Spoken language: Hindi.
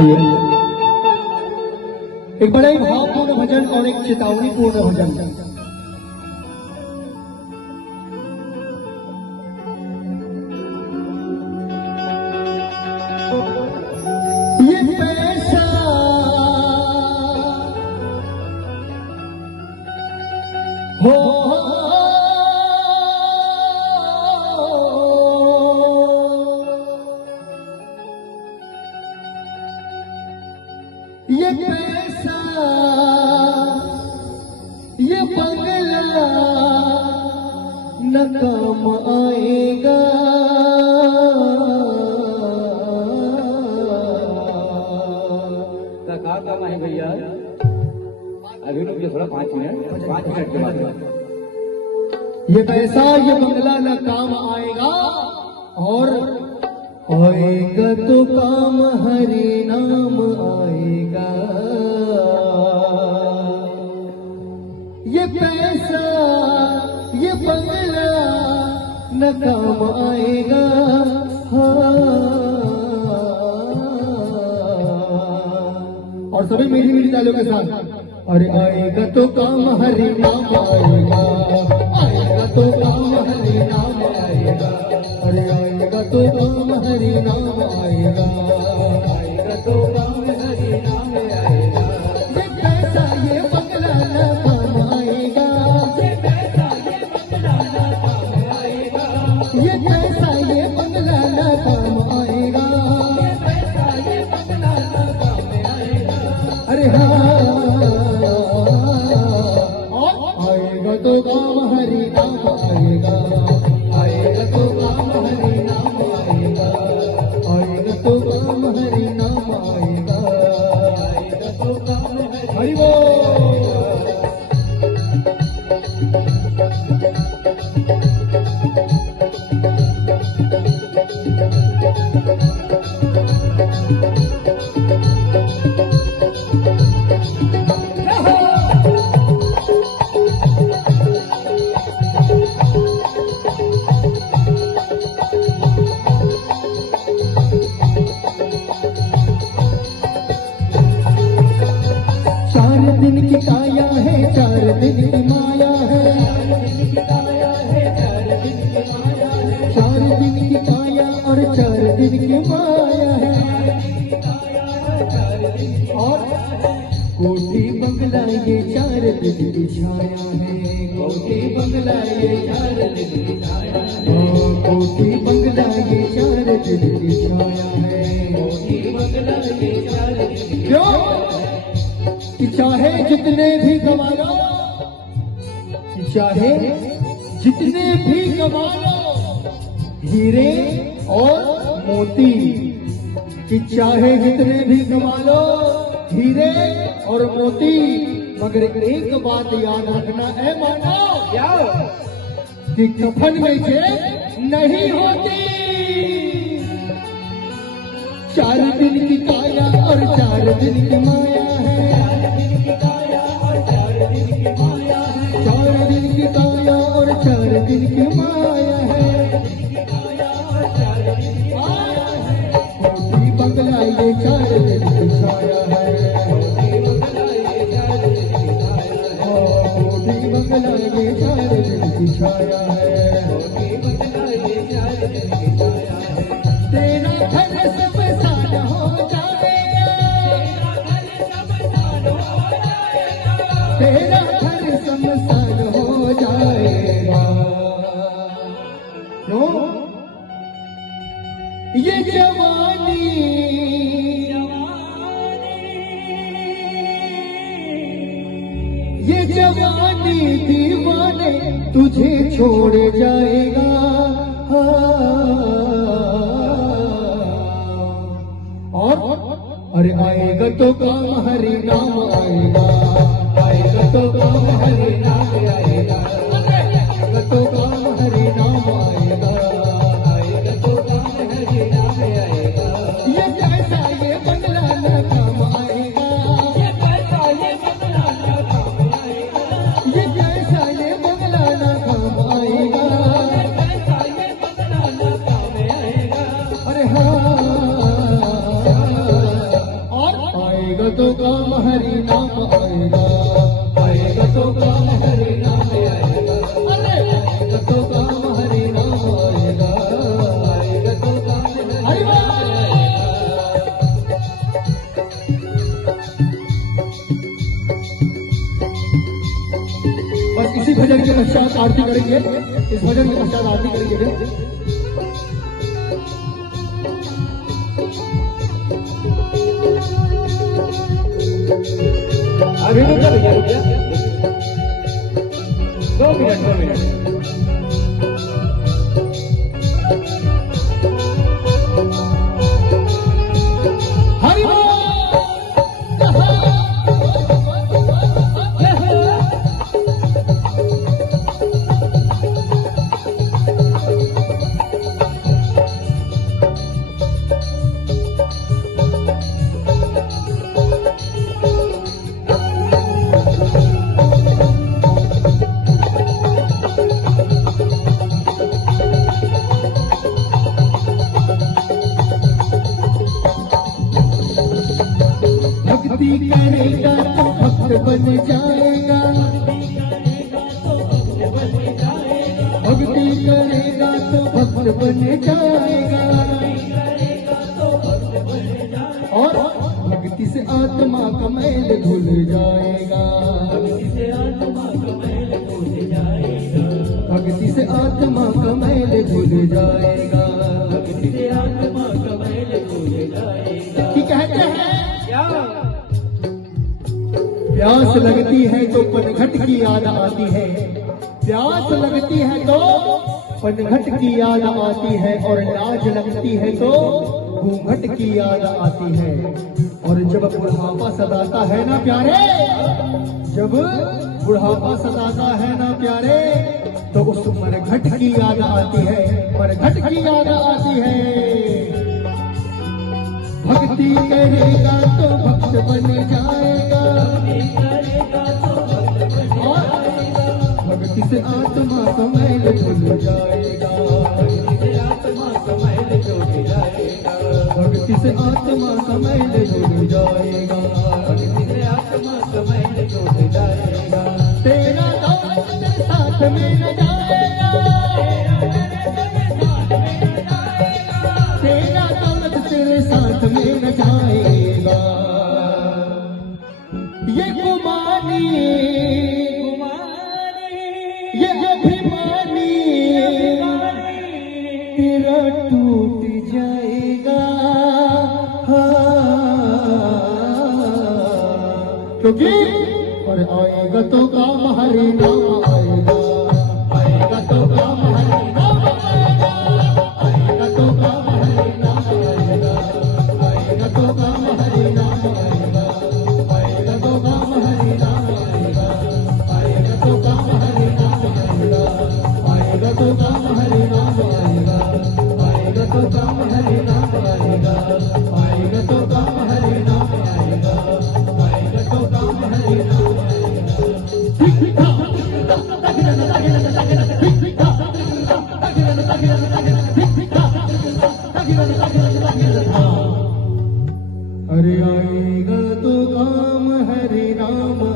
आइए एक बड़ा ही भावपूर्ण भजन और एक चेतावनी पूर्ण भजन। ये पैसा हो ये पैसा ये बंगला न काम आएगा। कहा करना है भैया, अभी रुक थोड़ा 5 मिनट के बाद। ये पैसा ये बंगला न काम आएगा और आएगा तो काम हरि नाम आएगा। ये पैसा ये बंगला न काम आएगा। और सभी मेरी मेरी तालियों के साथ, अरे आएगा तो काम हरि नाम आएगा, आएगा तो काम हरि नाम आएगा, अरे आएगा तो काम हरि नाम आएगा, आएगा तो काम हरि नाम आएगा। ये पैसा ये बंगला न काम आएगा, ये पैसा ये बंगला न काम आएगा, ये पैसा ये बंगला न काम आएगा, ये पैसा ये बंगला न काम आएगा। अरे हाँ आएगा तो काम हरि नाम आएगा, आएगा तो काम हरि नाम आएगा, आएगा तो काम हरि नाम आएगा, आएगा तो काम हरि बोल। दिन की काया है 4 दिन की माया है, 4 दिन की काया और 4 दिन की माया है। और कोठी बंगला ये 4 दिन की छाया है, कोठी बंगला ये 4 दिन की छाया है, कोठी बंगला ये 4 दिन की छाया है, कोठी बंगला ये 4 दिन की। क्यों कि चाहे जितने भी कमा लो, कि चाहे जितने भी कमा लो हीरे और मोती, कि चाहे जितने भी कमा लो हीरे और मोती, मगर एक बात याद रखना है मानो, क्या कि कफन में जेब नहीं होती। 4 दिन की काया और 4 दिन की माया है, 4 दिन की काया और 4 दिन की माया है, 4 दिन की काया और 4 दिन की माया है, कोठी बंगला ये 4 दिन की छाया है, कोठी बंगला ये 4 दिन की छाया है, कोठी बंगला ये 4 दिन की छाया है, कोठी बंगला ये 4 दिन की छाया है। तेरा घर शमशान हो जाएगा, तेरा घर शमशान हो जाएगा। क्यों? ये जवानी ये जवानी दीवाने तुझे छोड़ जाएगा। और अरे आएगा तो काम हरि नाम आएगा, आएगा तो काम हरि नाम आएगा, आएगा तो काम हरि नाम आएगा, आएगा तो काम हरि नाम आएगा। ये पैसा ये बंगला न काम आएगा, ये पैसा ये बंगला न काम आएगा, ये पैसा ये बंगला न काम आएगा, ये पैसा ये बंगला न काम आएगा। अरे हाँ भजन के पश्चात आरती करेंगे, इस भजन के पश्चात आरती करेंगे। अभी रुक जा भैया, रुक जा, 2 मिनट 2 मिनट। हरि बोल। भक्ति करेगा तो भक्त बन जाएगा, भक्ति करेगा तो भक्त बन जाएगा, और भक्ति से आत्मा का मैल धुल जाएगा, भक्ति से आत्मा का मैल धुल जाएगा। की कहते हैं प्यास लगती है तो पनघट की याद आती है, प्यास लगती है तो पनघट की याद आती है, और लाज लगती है तो घूंघट की याद आती है। और जब बुढ़ापा सताता है ना प्यारे, जब बुढ़ापा सताता है ना प्यारे, तो उस मरघट की याद आती है, मरघट की याद आती है। भक्ति करेगा तो भक्त बन जाएगा, और भक्ति से आत्मा का मैल धुल जाएगा, भक्ति से आत्मा का मैल धुल जाएगा। तेरा दौलत तेरे साथ में न जाएगा, तेरा दौलत तेरे साथ में न जाएगा। ये गुमानी, ये अभिमानी तेरा टूट जाएगा, क्योंकि और आएगा तो काम हरि नाम आएगा, आएगा तो काम हरि नाम आएगा, आएगा तो काम हरि नाम आएगा, आएगा तो काम हरि नाम आएगा, आएगा तो काम हरि नाम आएगा, आएगा तो काम हरि नाम आएगा, आएगा तो काम हरि नाम आएगा, आएगा तो काम हरि नाम आएगा, आएगा तो काम हरि नाम आएगा, आएगा तो काम हरि नाम अरे आएगा तो